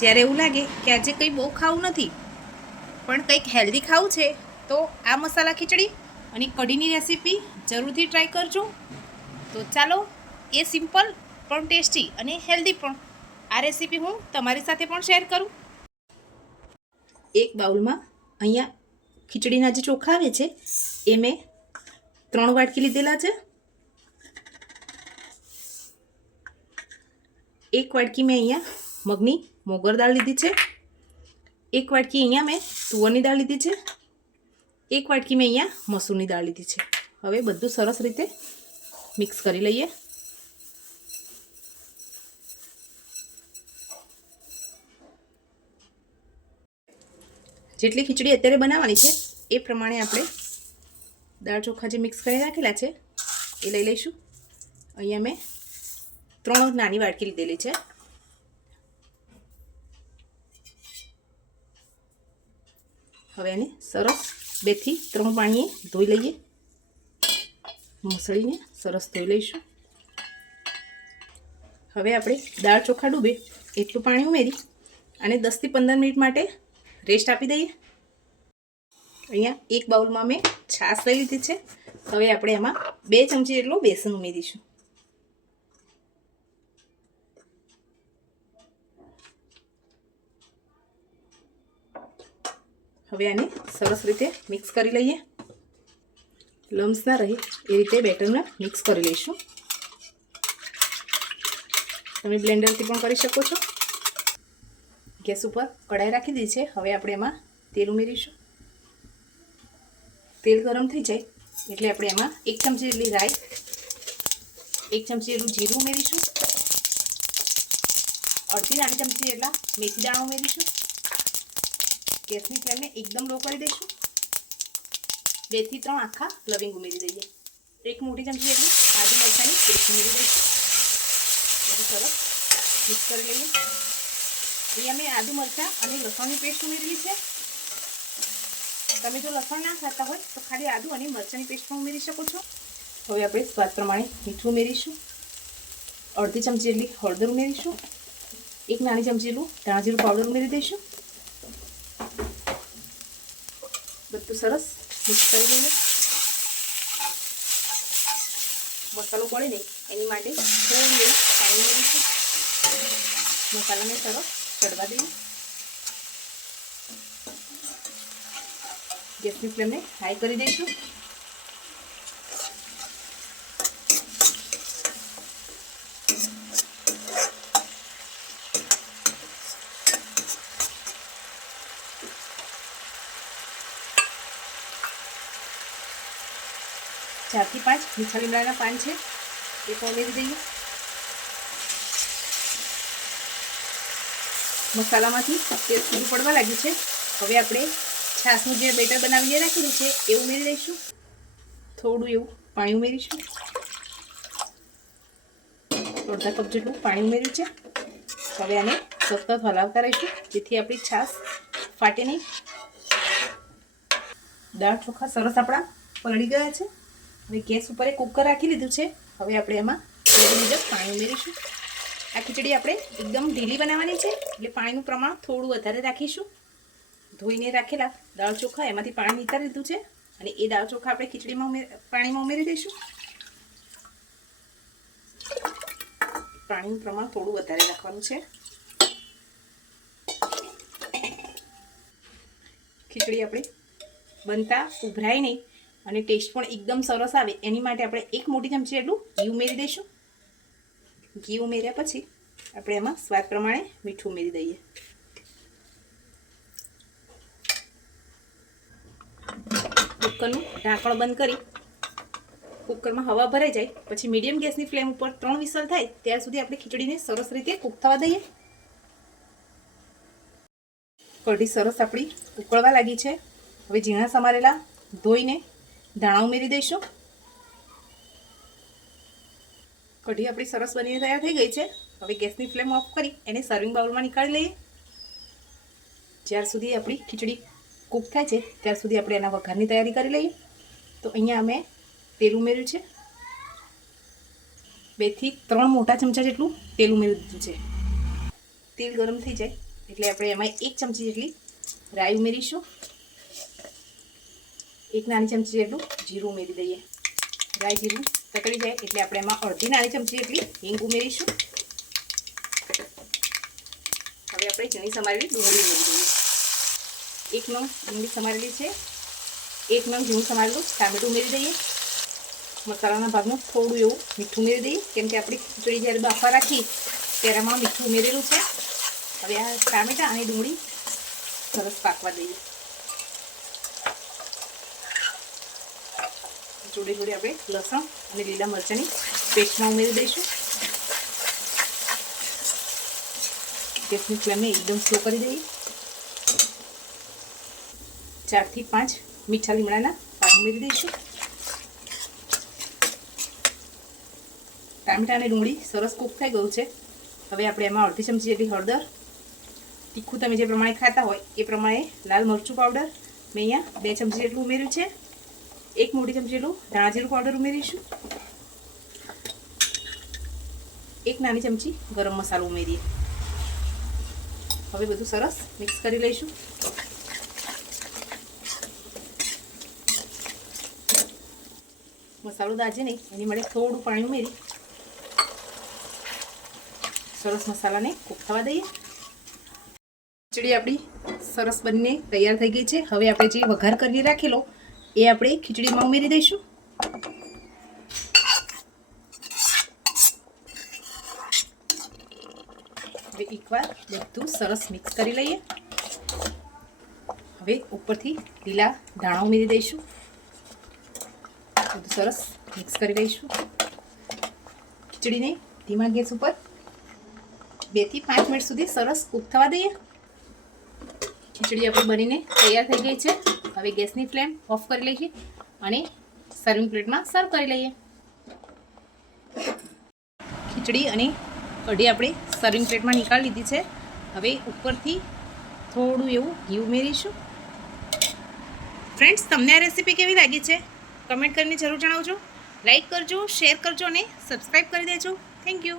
જ્યારે એવું લાગે કે આજે કંઈ બહુ ખાવું નથી પણ કંઈક હેલ્ધી ખાવું છે તો આ મસાલા ખીચડી અને કઢીની રેસીપી જરૂરથી ટ્રાય કરજો. તો ચાલો એ સિમ્પલ પણ ટેસ્ટી અને હેલ્ધી પણ આ રેસીપી હું તમારી સાથે પણ શેર કરું. એક બાઉલમાં અહીંયા ખીચડીના જે ચોખા આવે છે એ મેં 3 વાટકી લીધેલા છે. 1 વાટકી મેં અહીંયા મગની મોગર દાળ લીધી છે. 1 વાટકી અહીંયા મેં તુવરની દાળ લીધી છે. 1 વાટકી મેં અહીંયા મસૂરની દાળ લીધી છે. હવે બધું સરસ રીતે મિક્સ કરી લઈએ. જેટલી ખીચડી અત્યારે બનાવવાની છે એ પ્રમાણે આપણે દાળ ચોખા જે મિક્સ કરી રાખેલા છે એ લઈ લઈશું. અહીંયા મેં 3 નાની વાટકી લીધેલી છે. હવે એને સરસ 2 થી 3 પાણીએ ધોઈ લઈએ. મસળીને સરસ ધોઈ લઈશું. હવે આપણે દાળ ચોખા ડૂબે એટલું પાણી ઉમેરી અને 10 થી 15 મિનિટ માટે રેસ્ટ આપી દઈએ. અહીંયા એક બાઉલમાં મેં છાશ લઈ લીધી છે. હવે આપણે એમાં 2 ચમચી જેટલું બેસન ઉમેરીશું. હવે આને સરસ રીતે મિક્સ કરી લઈએ. લમ્સ ના રહે એ રીતે બેટરને મિક્સ કરી લઈશું. તમે બ્લેન્ડરથી પણ કરી શકો છો. ગેસ ઉપર કઢાઈ રાખી દીધી છે. હવે આપણે એમાં તેલ ઉમેરીશું. તેલ ગરમ થઈ જાય એટલે આપણે એમાં 1 ચમચી જેટલી રાઈ, 1 ચમચી જેટલું જીરું ઉમેરીશું. અડધી નાની ચમચી જેટલા મેથી દાણા ઉમેરીશું. ગેસની ફ્લેમને એકદમ લો કરી દઈશું. 2 થી 3 આખા લવિંગ ઉમેરી દઈએ. 1 મોટી ચમચી જેટલી આદુ મરચાંની પેસ્ટ ઉમેરી દઈશું. બધું સરસ મિક્સ કરી લઈએ. અહીંયા મેં આદુ મરચાં અને લસણની પેસ્ટ ઉમેરેલી છે. તમે જો લસણ ના ખાતા હોય તો ખાલી આદુ અને મરચાંની પેસ્ટ પણ ઉમેરી શકો છો. હવે આપણે સ્વાદ પ્રમાણે મીઠું ઉમેરીશું. અડધી ચમચી જેટલી હળદર ઉમેરીશું. 1 નાની ચમચી જેટલું ધાણા જીરું પાવડર ઉમેરી દઈશું. બધું સરસ મિક્સ કરી લઈએ. મસાલો પડે નહીં એની માટે થોડું એવું પાણી ઉમેરીશું. મસાલાને સરસ ચડવા દઈએ. ગેસની ફ્લેમને હાઈ કરી દઈશું. ચાર થી 5 મીઠા લીમડાના પાન છે એ પણ ઉમેરી દઈએ. મસાલામાંથી તેલ છૂટું પડવા લાગ્યું છે. હવે આપણે છાશનું જે બેટર બનાવીને રાખેલું છે એ ઉમેરી દઈશું. થોડું એવું પાણી ઉમેરીશું. અડધા કપ જેટલું પાણી ઉમેર્યું છે. હવે આને સતત હલાવતા રહીશું જેથી આપણી છાશ ફાટે નહીં. દાળ ચોખા સરસ આપણા પલળી ગયા છે. હવે ગેસ ઉપર એક કુકર રાખી લીધું છે. હવે આપણે એમાં 2 લીટર પાણી ઉમેરીશું. આ ખીચડી આપણે એકદમ ઢીલી બનાવવાની છે એટલે પાણીનું પ્રમાણ થોડું વધારે રાખીશું. ધોઈને રાખેલા દાળ ચોખા એમાંથી પાણી નીકાળી લીધું છે અને એ દાળ ચોખા આપણે ખીચડીમાં પાણીમાં ઉમેરી દઈશું. પાણીનું પ્રમાણ થોડું વધારે રાખવાનું છે. ખીચડી આપણે બનતા ઉભરાય નહીં અને ટેસ્ટ પણ એકદમ સરસ આવે એની માટે આપણે 1 મોટી ચમચી જેટલું ઘી ઉમેરી દઈશું. ઘી ઉમેર્યા પછી આપણે એમાં સ્વાદ પ્રમાણે મીઠું ઉમેરી દઈએ. કુકરનું ઢાંકણ બંધ કરી કુકરમાં હવા ભરાઈ જાય પછી મીડિયમ ગેસની ફ્લેમ ઉપર 3 વિસલ થાય ત્યાં સુધી આપણે ખીચડીને સરસ રીતે કૂક થવા દઈએ. કઢી સરસ આપણી ઉકળવા લાગી છે. હવે ઝીણા સમારેલા ધોઈને ધાણા ઉમેરી દઈશું. કઢી આપણી સરસ બનીને તૈયાર થઈ ગઈ છે. હવે ગેસની ફ્લેમ ઓફ કરી એને સર્વિંગ બાઉલમાં નીકાળી લઈએ. જ્યાર સુધી આપણી ખીચડી કૂક થાય છે ત્યાર સુધી આપણે એના વઘારની તૈયારી કરી લઈએ. તો અહીંયા અમે તેલ ઉમેર્યું છે. 2 થી 3 મોટા ચમચા જેટલું તેલ ઉમેરી દીધું છે. તેલ ગરમ થઈ જાય એટલે આપણે એમાં 1 ચમચી જેટલી રાઈ ઉમેરીશું, 1 નાની ચમચી જેટલું જીરું ઉમેરી દઈએ. રાઈ જીરું તતડી જાય એટલે આપણે એમાં અડધી નાની ચમચી જેટલી હિંગ ઉમેરીશું. હવે આપણે ઝીણી સમારેલી ડુંગળી ઉમેરી દઈએ. 1 નંગ ડુંગળી સમારેલી છે, 1 નંગ ઝીણું સમારેલું ટામેટું ઉમેરી દઈએ. મસાલાના ભાગમાં થોડું એવું મીઠું ઉમેરી દઈએ, કેમ કે આપણી ખીચડી જ્યારે બાફા રાખી ત્યારે એમાં મીઠું ઉમેરેલું છે. હવે આ ટામેટાં અને ડુંગળી સરસ પાકવા દઈએ. જોડે જોડે આપણે લસણ અને લીલા મરચાંની પેસ્ટમાં ઉમેરી દઈશું. ગેસની ફ્લેમને એકદમ સ્લો કરી દઈએ. 4 થી 5 મીઠા લીમડાના પાન ઉમેરી દઈશું. ટામેટાં અને ડુંગળી સરસ કૂક થઈ ગયું છે. હવે આપણે એમાં અડધી ચમચી જેટલી હળદર, તીખું તમે જે પ્રમાણે ખાતા હોય એ પ્રમાણે લાલ મરચું પાવડર મેં અહીંયા 2 ચમચી જેટલું ઉમેર્યું છે. 1 મોટી ચમચી જેટલું ધાણા જીરું પાવડર ઉમેરીશું. 1 નાની ચમચી ગરમ મસાલો ઉમેરીએ. હવે બધું સરસ મિક્સ કરી લઈશું. મસાલો દાજે નહીં એની માટે થોડું પાણી ઉમેરી સરસ મસાલાને કૂક થવા દઈએ. ખીચડી આપણી સરસ બનીને તૈયાર થઈ ગઈ છે. હવે આપણે જે વઘાર કરી રાખેલો એ આપણે ખીચડીમાં ઉમેરી દઈશું. હવે એકવાર બધું સરસ મિક્સ કરી લઈએ. હવે ઉપરથી લીલા ધાણા ઉમેરી દઈશું. બધું સરસ મિક્સ કરી લઈશું. ખીચડીને ધીમા ગેસ ઉપર 2 થી 5 મિનિટ સુધી સરસ કૂક થવા દઈએ. ખીચડી આપણી બનીને તૈયાર થઈ ગઈ છે. હવે ગેસની ફ્લેમ ઓફ કરી લઈએ અને સર્વિંગ પ્લેટમાં સર્વ કરી લઈએ. ખીચડી અને કઢી આપણે સર્વિંગ પ્લેટમાં નીકાળી લીધી છે. હવે ઉપરથી થોડું એવું ઘી ઉમેરીશું. ફ્રેન્ડ્સ, તમને આ રેસીપી કેવી લાગી છે કમેન્ટ કરીને જરૂર જણાવજો. લાઈક કરજો, શેર કરજો અને સબસ્ક્રાઈબ કરી દેજો. Thank you.